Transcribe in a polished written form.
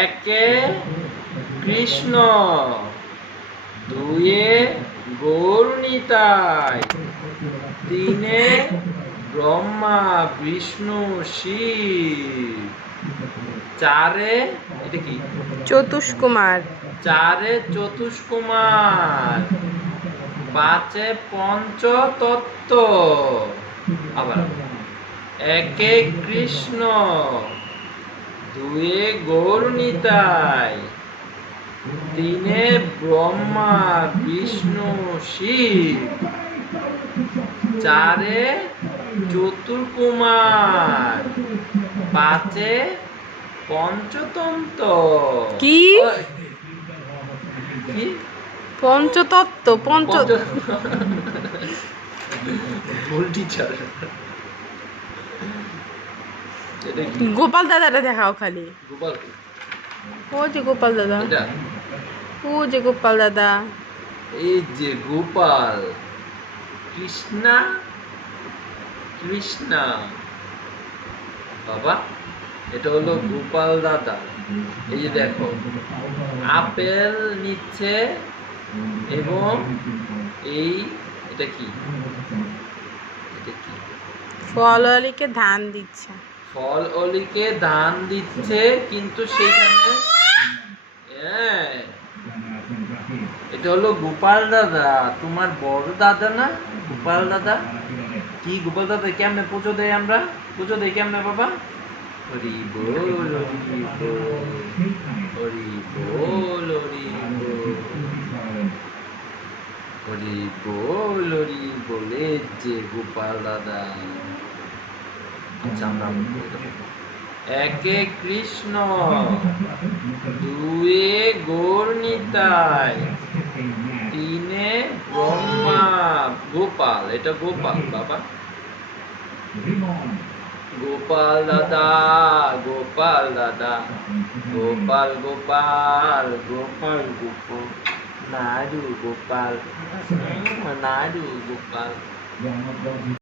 একে কৃষ্ণ, দুয়ে গৌরনিতাই, তিনে ব্রহ্মা বিষ্ণু শিব, চারে এটা কি চতুষ্কুমার, চারে চতুষ্কুমার, পাঁচে পঞ্চতত্ত্ব। আবার একে কৃষ্ণ, দুয়ে গৌরনিতাই, তিনে ব্রহ্মা বিষ্ণু শিব, চারে চতুর্কুমার, পাঁচে পঞ্চতন্ত্র। কি কি পঞ্চতত্ত্ব? ভুল টিচার। গোপাল দাদাটা দেখাও খালি। গোপাল ও যে গোপাল দাদা, এটা ও যে গোপাল দাদা, এই যে গোপাল কৃষ্ণা কৃষ্ণা বাবা, এটা হলো গোপাল দাদা। এই যে দেখো আপেল নিচ্ছে এবং এই এটা কি ফলওয়ালিকে ধান দিচ্ছে। ফল অলিকে ধান দিচ্ছে, কিন্তু সেখানে এটা হলো গোপাল দাদা, তোমার বড় দাদা না গোপাল দাদা। কি গোপাল দাদা কেমনে পুজো দেয়? আমরা পুজো দেই কেমনে বাবা? হরি বল হরি বল, হরি বল হরি বল, হরি বল হরি বলে যে গোপাল দাদা। আচ্ছা আমরা একে কৃষ্ণ, দুয়ে গৌরনিতাই, তিনে ব্রহ্মা গোপাল, এটা গোপাল বাবা, গোপাল দাদা গোপাল দাদা, গোপাল গোপাল গোপাল গোপাল, নাড়ু গোপাল নাড়ু গোপাল।